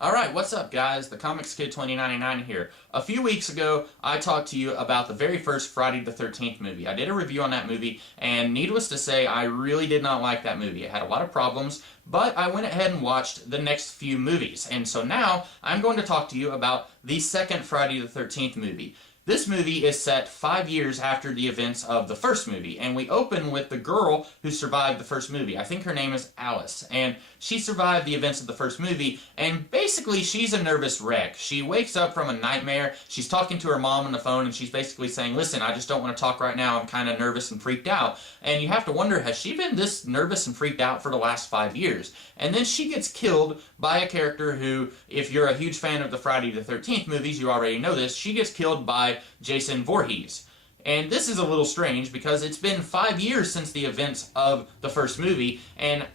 Alright, what's up guys? The Comics Kid 2099 here. A few weeks ago, I talked to you about the very first Friday the 13th movie. I did a review on that movie, and needless to say, I really did not like that movie. It had a lot of problems, but I went ahead and watched the next few movies. And so now, I'm going to talk to you about the second Friday the 13th movie. This movie is set 5 years after the events of the first movie, and we open with the girl who survived the first movie. I think her name is Alice, and she survived the events of the first movie, and basically she's a nervous wreck. She wakes up from a nightmare, she's talking to her mom on the phone, and she's basically saying, listen, I just don't want to talk right now, I'm kind of nervous and freaked out. And you have to wonder, has she been this nervous and freaked out for the last 5 years? And then she gets killed by a character who, if you're a huge fan of the Friday the 13th movies, you already know this, she gets killed by Jason Voorhees. And this is a little strange because it's been 5 years since the events of the first movie, and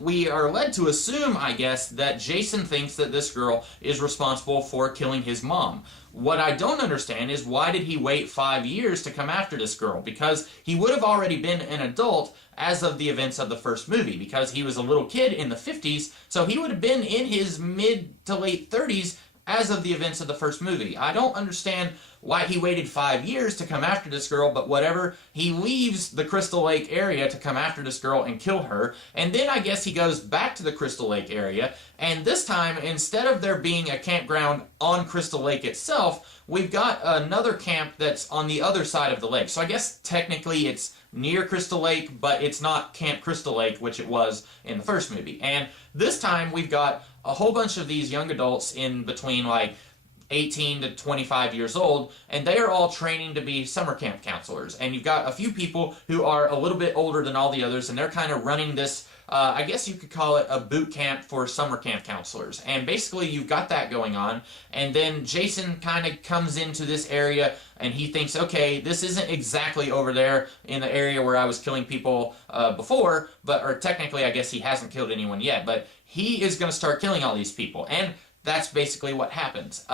we are led to assume, I guess, that Jason thinks that this girl is responsible for killing his mom. What I don't understand is why did he wait 5 years to come after this girl? Because he would have already been an adult as of the events of the first movie, because he was a little kid in the 50s, so he would have been in his mid to late 30s as of the events of the first movie. I don't understand why he waited 5 years to come after this girl, but whatever. He leaves the Crystal Lake area to come after this girl and kill her, and then I guess he goes back to the Crystal Lake area, and this time, instead of there being a campground on Crystal Lake itself, we've got another camp that's on the other side of the lake. So I guess technically it's near Crystal Lake, but it's not Camp Crystal Lake, which it was in the first movie. And this time we've got a whole bunch of these young adults in between like 18 to 25 years old, and they are all training to be summer camp counselors. And you've got a few people who are a little bit older than all the others, and they're kind of running this, I guess you could call it a boot camp for summer camp counselors. And basically you've got that going on, and then Jason kind of comes into this area, and he thinks, okay, this isn't exactly over there in the area where I was killing people before, or technically I guess he hasn't killed anyone yet, but he is going to start killing all these people. And that's basically what happens.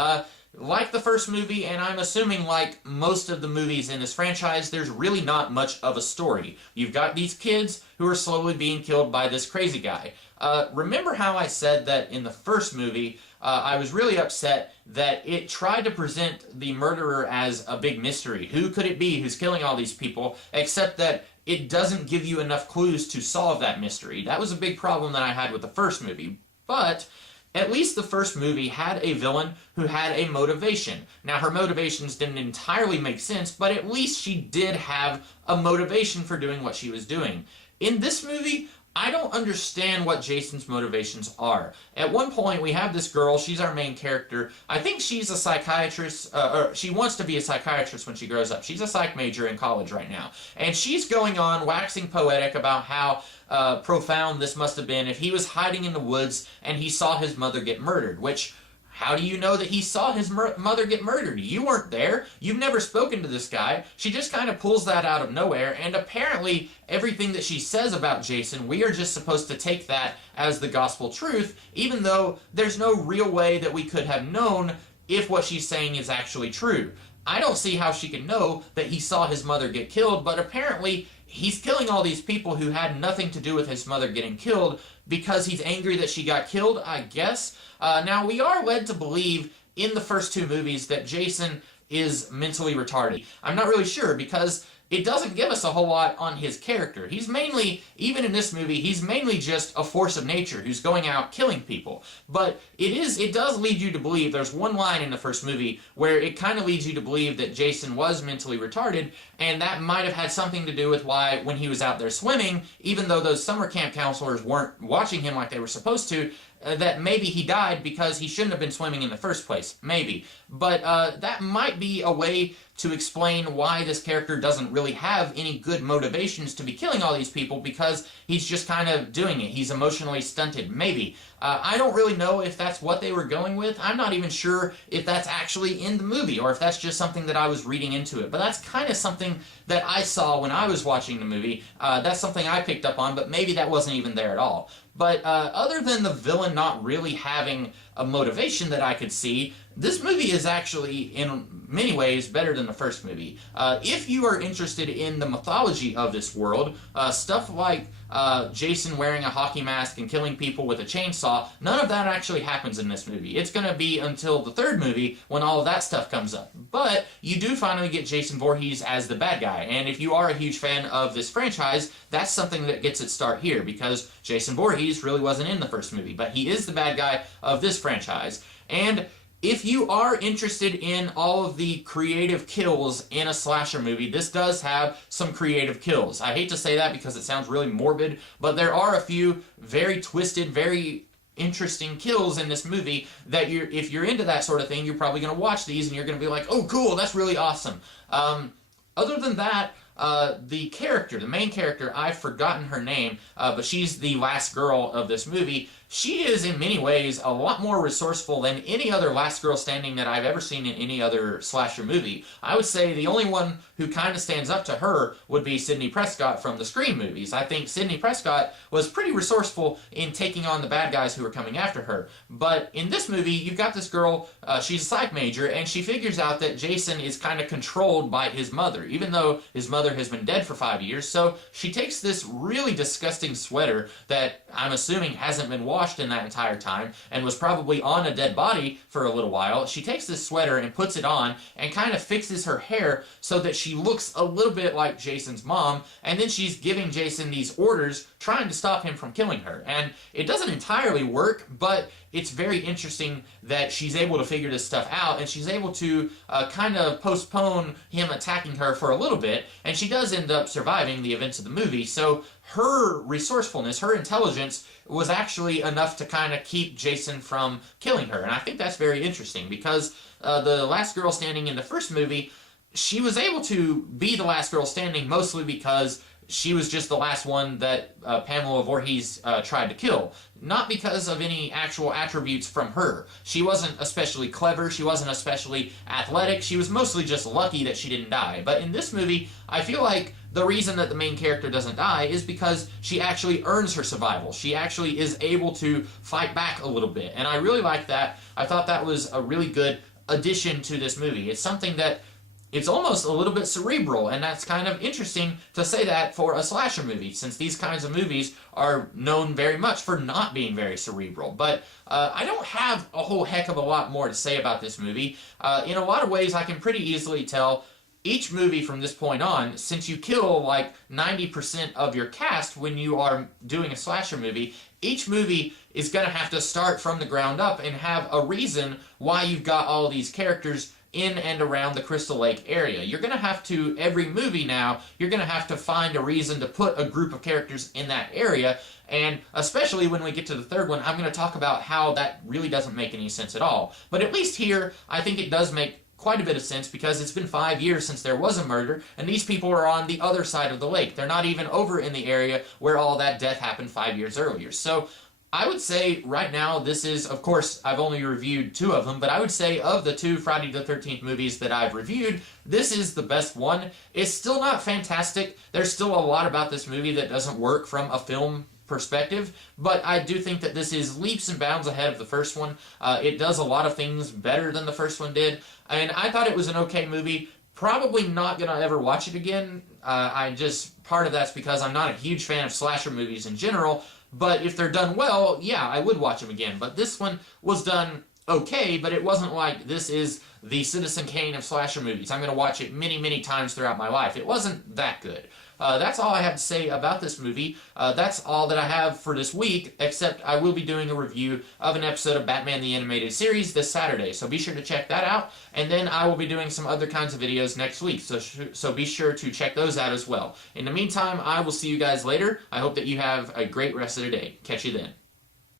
Like the first movie, and I'm assuming like most of the movies in this franchise, there's really not much of a story. You've got these kids who are slowly being killed by this crazy guy. Remember how I said that in the first movie, I was really upset that it tried to present the murderer as a big mystery. Who could it be who's killing all these people? Except that it doesn't give you enough clues to solve that mystery. That was a big problem that I had with the first movie. But at least the first movie had a villain who had a motivation. Now, her motivations didn't entirely make sense, but at least she did have a motivation for doing what she was doing. In this movie, I don't understand what Jason's motivations are. At one point, we have this girl, she's our main character. I think she's a psychiatrist, or she wants to be a psychiatrist when she grows up. She's a psych major in college right now. And she's going on waxing poetic about how profound this must have been if he was hiding in the woods and he saw his mother get murdered, which, how do you know that he saw his mother get murdered? You weren't there. You've never spoken to this guy. She just kind of pulls that out of nowhere, and apparently everything that she says about Jason, we are just supposed to take that as the gospel truth, even though there's no real way that we could have known if what she's saying is actually true. I don't see how she can know that he saw his mother get killed, but apparently he's killing all these people who had nothing to do with his mother getting killed because he's angry that she got killed, I guess. Now, we are led to believe in the first two movies that Jason is mentally retarded. I'm not really sure because it doesn't give us a whole lot on his character. He's mainly, even in this movie, he's mainly just a force of nature who's going out killing people. But it does lead you to believe, there's one line in the first movie where it kind of leads you to believe that Jason was mentally retarded, and that might have had something to do with why, when he was out there swimming, even though those summer camp counselors weren't watching him like they were supposed to, that maybe he died because he shouldn't have been swimming in the first place. Maybe. But that might be a way to explain why this character doesn't really have any good motivations to be killing all these people, because he's just kind of doing it. He's emotionally stunted. Maybe. I don't really know if that's what they were going with. I'm not even sure if that's actually in the movie or if that's just something that I was reading into it. But that's kind of something that I saw when I was watching the movie. That's something I picked up on, but maybe that wasn't even there at all. But other than the villain not really having a motivation that I could see, this movie is actually, in many ways, better than the first movie. If you are interested in the mythology of this world, stuff like Jason wearing a hockey mask and killing people with a chainsaw, none of that actually happens in this movie. It's going to be until the third movie when all of that stuff comes up. But you do finally get Jason Voorhees as the bad guy, and if you are a huge fan of this franchise, that's something that gets its start here, because Jason Voorhees really wasn't in the first movie, but he is the bad guy of this franchise. And if you are interested in all of the creative kills in a slasher movie, this does have some creative kills. I hate to say that because it sounds really morbid, but there are a few very twisted, very interesting kills in this movie that if you're into that sort of thing, you're probably going to watch these and you're going to be like, oh cool, that's really awesome. Other than that, the main character, I've forgotten her name, but she's the last girl of this movie. She is, in many ways, a lot more resourceful than any other last girl standing that I've ever seen in any other slasher movie. I would say the only one who kind of stands up to her would be Sidney Prescott from the Scream movies. I think Sidney Prescott was pretty resourceful in taking on the bad guys who were coming after her. But in this movie, you've got this girl, she's a psych major, and she figures out that Jason is kind of controlled by his mother, even though his mother has been dead for 5 years. So she takes this really disgusting sweater that I'm assuming hasn't been washed in that entire time and was probably on a dead body for a little while. She takes this sweater and puts it on and kind of fixes her hair so that she looks a little bit like Jason's mom, and then she's giving Jason these orders trying to stop him from killing her. And it doesn't entirely work, but it's very interesting that she's able to figure this stuff out, and she's able to kind of postpone him attacking her for a little bit, and she does end up surviving the events of the movie. So her resourcefulness, her intelligence, was actually enough to kind of keep Jason from killing her. And I think that's very interesting, because the last girl standing in the first movie, she was able to be the last girl standing mostly because she was just the last one that Pamela Voorhees tried to kill. Not because of any actual attributes from her. She wasn't especially clever, she wasn't especially athletic, she was mostly just lucky that she didn't die. But in this movie, I feel like the reason that the main character doesn't die is because she actually earns her survival. She actually is able to fight back a little bit. And I really like that. I thought that was a really good addition to this movie. It's something that it's almost a little bit cerebral, and that's kind of interesting to say that for a slasher movie, since these kinds of movies are known very much for not being very cerebral. But I don't have a whole heck of a lot more to say about this movie. In a lot of ways, I can pretty easily tell each movie from this point on, since you kill like 90% of your cast when you are doing a slasher movie, each movie is going to have to start from the ground up and have a reason why you've got all these characters in and around the Crystal Lake area. You're going to have to, every movie now, you're going to have to find a reason to put a group of characters in that area, and especially when we get to the third one, I'm going to talk about how that really doesn't make any sense at all. But at least here, I think it does make quite a bit of sense, because it's been 5 years since there was a murder, and these people are on the other side of the lake. They're not even over in the area where all that death happened 5 years earlier. So I would say right now this is, of course, I've only reviewed 2 of them, but I would say of the 2 Friday the 13th movies that I've reviewed, this is the best one. It's still not fantastic. There's still a lot about this movie that doesn't work from a film perspective, but I do think that this is leaps and bounds ahead of the first one. It does a lot of things better than the first one did, and I thought it was an okay movie. Probably not going to ever watch it again. Part of that's because I'm not a huge fan of slasher movies in general, but if they're done well, yeah, I would watch them again. But this one was done okay, but it wasn't like this is the Citizen Kane of slasher movies. I'm going to watch it many, many times throughout my life. It wasn't that good. That's all I have to say about this movie. That's all that I have for this week, except I will be doing a review of an episode of Batman the Animated Series this Saturday, so be sure to check that out, and then I will be doing some other kinds of videos next week, so be sure to check those out as well. In the meantime, I will see you guys later. I hope that you have a great rest of the day. Catch you then.